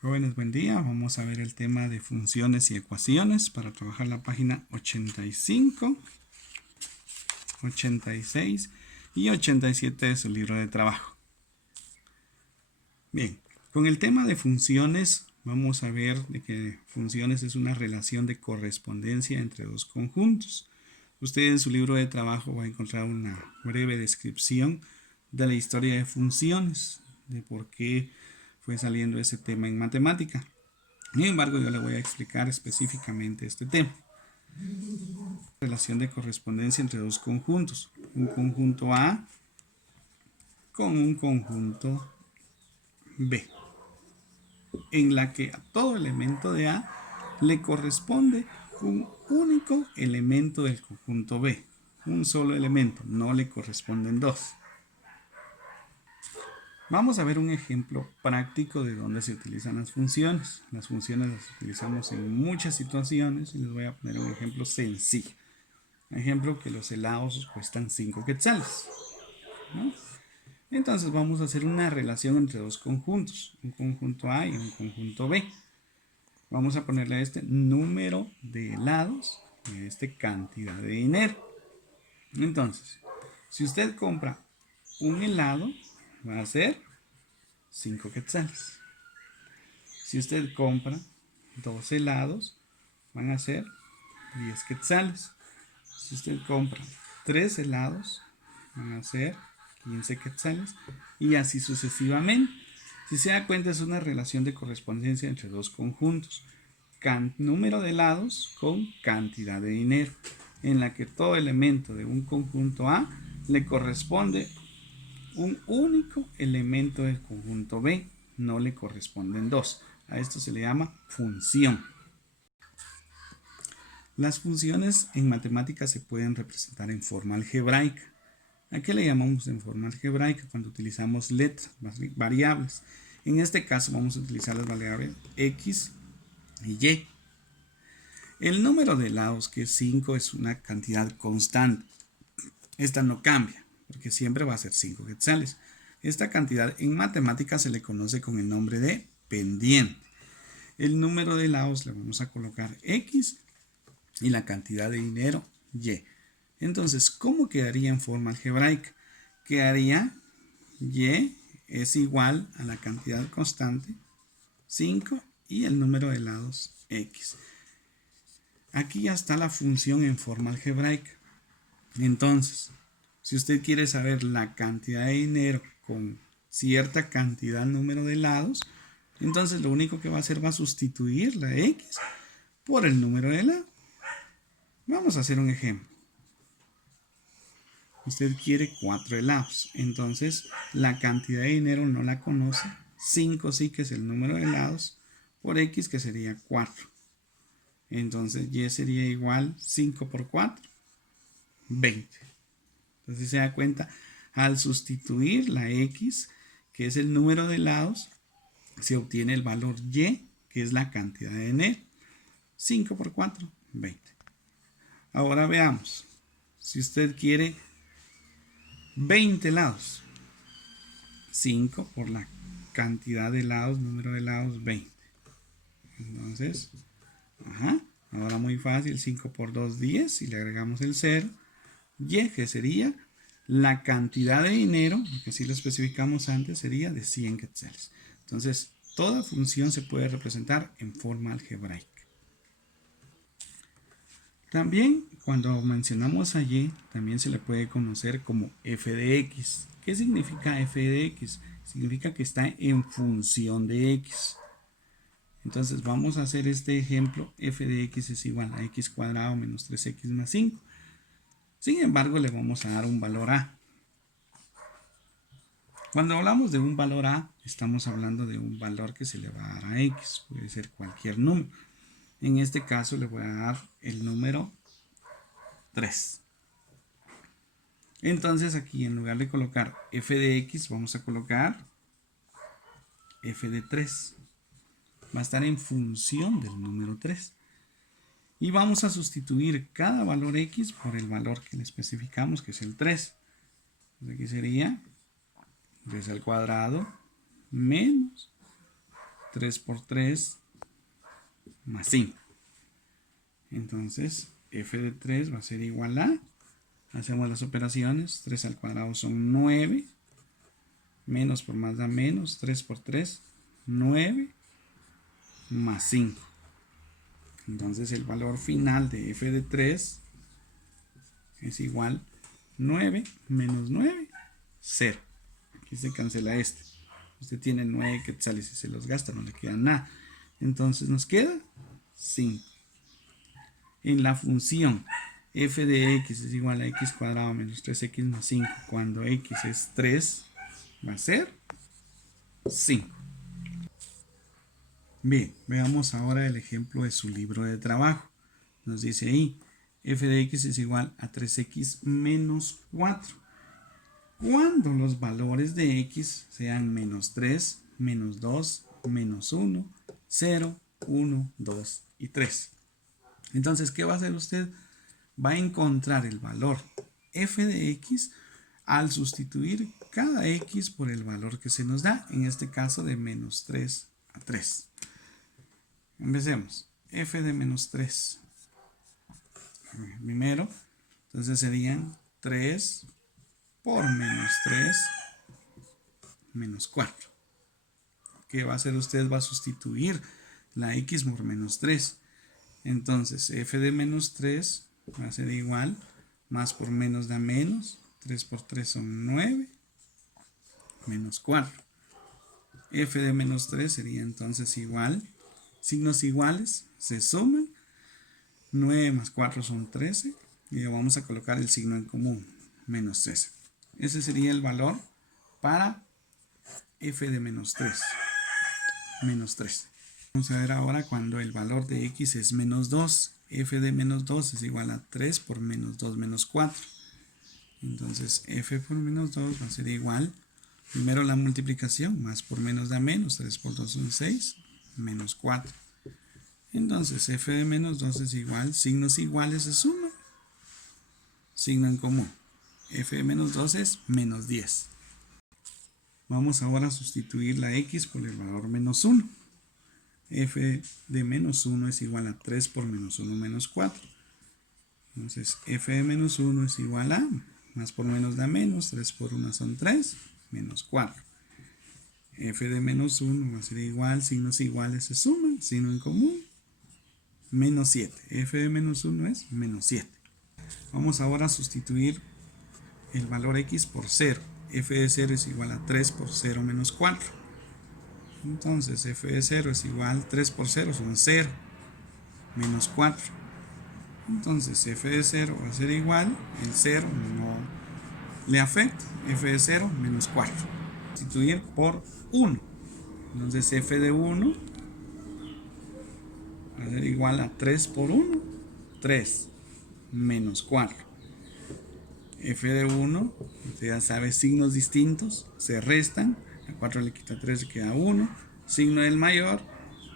Jóvenes, buen día. Vamos a ver el tema de funciones y ecuaciones para trabajar la página 85, 86 y 87 de su libro de trabajo. Bien, con el tema de funciones vamos a ver de que funciones es una relación de correspondencia entre dos conjuntos. Usted en su libro de trabajo va a encontrar una breve descripción de la historia de funciones, de por qué fue saliendo ese tema en matemática. Sin embargo, yo le voy a explicar específicamente este tema. Relación de correspondencia entre dos conjuntos. Un conjunto A con un conjunto B. En la que a todo elemento de A le corresponde un único elemento del conjunto B. Un solo elemento, no le corresponden dos. Vamos a ver un ejemplo práctico de dónde se utilizan las funciones. Las funciones las utilizamos en muchas situaciones y les voy a poner un ejemplo sencillo. Ejemplo, que los helados cuestan 5 quetzales, ¿no? Entonces vamos a hacer una relación entre dos conjuntos, un conjunto A y un conjunto B. Vamos a ponerle a este número de helados y a este cantidad de dinero. Entonces, si usted compra un helado, va a ser 5 quetzales. Si usted compra 2 helados, van a ser 10 quetzales. Si usted compra 3 helados, van a ser 15 quetzales y así sucesivamente. Si se da cuenta, es una relación de correspondencia entre dos conjuntos, número de helados con cantidad de dinero, en la que todo elemento de un conjunto A le corresponde un único elemento del conjunto B, no le corresponden dos. A esto se le llama función. Las funciones en matemáticas se pueden representar en forma algebraica. ¿A qué le llamamos en forma algebraica? Cuando utilizamos letras, variables. En este caso vamos a utilizar las variables x y y. El número de lados, que es 5, es una cantidad constante. Esta no cambia, porque siempre va a ser 5 quetzales. Esta cantidad en matemáticas se le conoce con el nombre de pendiente. El número de lados le vamos a colocar x y la cantidad de dinero y. Entonces, ¿cómo quedaría en forma algebraica? Quedaría y es igual a la cantidad constante 5 y el número de lados x. Aquí ya está la función en forma algebraica. Entonces, si usted quiere saber la cantidad de dinero con cierta cantidad número de lados, entonces lo único que va a hacer va a sustituir la x por el número de lados. Vamos a hacer un ejemplo. Usted quiere 4 helados, entonces la cantidad de dinero no la conoce, 5 sí, que es el número de helados, por x, que sería 4. Entonces y sería igual 5 por 4, 20. Entonces se da cuenta, al sustituir la x, que es el número de helados, se obtiene el valor y, que es la cantidad de dinero. 5 por 4, 20. Ahora veamos, si usted quiere 20 helados, 5 por la cantidad de helados, número de helados, 20. Entonces, ahora muy fácil, 5 por 2, 10, y le agregamos el 0, y que sería la cantidad de dinero, que así lo especificamos antes, sería de 100 quetzales. Entonces, toda función se puede representar en forma algebraica. También, cuando mencionamos a y, también se le puede conocer como f de x. ¿Qué significa f de x? Significa que está en función de x. Entonces vamos a hacer este ejemplo. F de x es igual a x cuadrado menos 3x más 5. Sin embargo, le vamos a dar un valor a. Cuando hablamos de un valor a, estamos hablando de un valor que se le va a dar a x. Puede ser cualquier número. En este caso le voy a dar el número 3. Entonces aquí, en lugar de colocar f de x, vamos a colocar f de 3. Va a estar en función del número 3. Y vamos a sustituir cada valor x por el valor que le especificamos, que es el 3. Entonces aquí sería 3 al cuadrado menos 3 por 3 más 5. Entonces, f de 3 va a ser igual a, hacemos las operaciones, 3 al cuadrado son 9, menos por más da menos, 3 por 3, 9, más 5. Entonces el valor final de f de 3 es igual 9 menos 9, 0. Aquí se cancela este. Usted tiene 9 quetzales y se los gasta, no le queda nada. Entonces nos queda 5. En la función f de x es igual a x cuadrado menos 3x más 5, cuando x es 3, va a ser 5. Bien, veamos ahora el ejemplo de su libro de trabajo. Nos dice ahí, f de x es igual a 3x menos 4. Cuando los valores de x sean menos 3, menos 2, menos 1, 0, 1, 2 y 3. Entonces, ¿qué va a hacer usted? Va a encontrar el valor f de x al sustituir cada x por el valor que se nos da, en este caso de menos 3 a 3. Empecemos. F de menos 3. Primero, entonces serían 3 por menos 3 menos 4. ¿Qué va a hacer usted? Va a sustituir la x por menos 3. Entonces, f de menos 3 va a ser igual, más por menos da menos, 3 por 3 son 9, menos 4. F de menos 3 sería entonces igual, signos iguales, se suman, 9 más 4 son 13, y vamos a colocar el signo en común, menos 13. Ese sería el valor para f de menos 3, menos 13. Vamos a ver ahora cuando el valor de x es menos 2. F de menos 2 es igual a 3 por menos 2 menos 4. Entonces f por menos 2 va a ser igual, primero la multiplicación, más por menos da menos, 3 por 2 son 6, menos 4. Entonces f de menos 2 es igual, signos iguales se suman, signo en común. F de menos 2 es menos 10. Vamos ahora a sustituir la x por el valor menos 1. F de menos 1 es igual a 3 por menos 1 menos 4. Entonces f de menos 1 es igual a, más por menos da menos, 3 por 1 son 3, menos 4. F de menos 1 va a ser igual, signos iguales se suman, signo en común, menos 7. F de menos 1 es menos 7. Vamos ahora a sustituir el valor x por 0. F de 0 es igual a 3 por 0 menos 4. Entonces f de 0 es igual, 3 por 0 son 0, menos 4. Entonces f de 0 va a ser igual, el 0 no le afecta, f de 0 menos 4. Sustituir por 1. Entonces f de 1 va a ser igual a 3 por 1, 3, menos 4. F de 1, usted ya sabe, signos distintos, se restan, a 4 le quita 3, le queda 1, signo del mayor,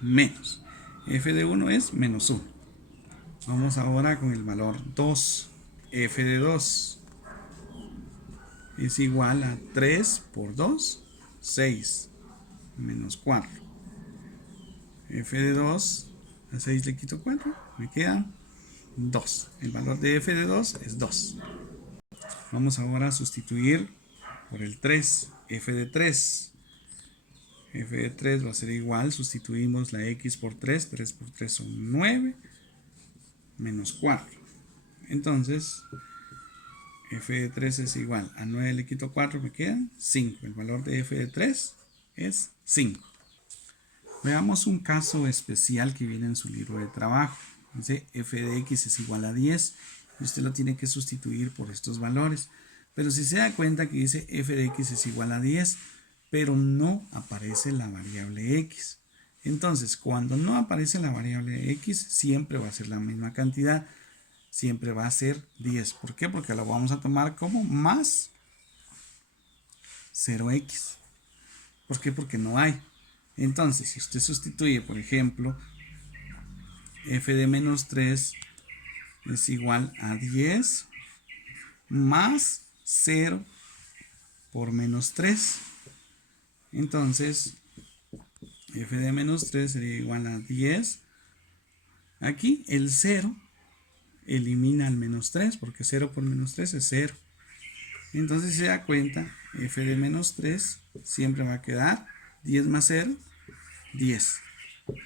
menos. F de 1 es menos 1. Vamos ahora con el valor 2. F de 2 es igual a 3 por 2, 6, menos 4. F de 2, a 6 le quito 4, me queda 2. El valor de f de 2 es 2. Vamos ahora a sustituir por el 3, f de 3. F de 3 va a ser igual, sustituimos la x por 3, 3 por 3 son 9, menos 4. Entonces, f de 3 es igual a 9 le quito 4, me quedan 5. El valor de f de 3 es 5. Veamos un caso especial que viene en su libro de trabajo. Dice f de x es igual a 10 y usted lo tiene que sustituir por estos valores. Pero si se da cuenta que dice f de x es igual a 10, pero no aparece la variable x. Entonces, cuando no aparece la variable x, siempre va a ser la misma cantidad. Siempre va a ser 10. ¿Por qué? Porque lo vamos a tomar como más 0x. ¿Por qué? Porque no hay. Entonces, si usted sustituye, por ejemplo, f de menos 3 es igual a 10 más 0 por menos 3. Entonces, f de menos 3 sería igual a 10. Aquí el 0 elimina al menos 3, porque 0 por menos 3 es 0. Entonces, si se da cuenta, f de menos 3 siempre va a quedar 10 más 0, 10.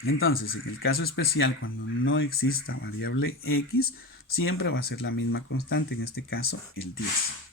Entonces, en el caso especial, cuando no exista variable x, siempre va a ser la misma constante, en este caso el 10.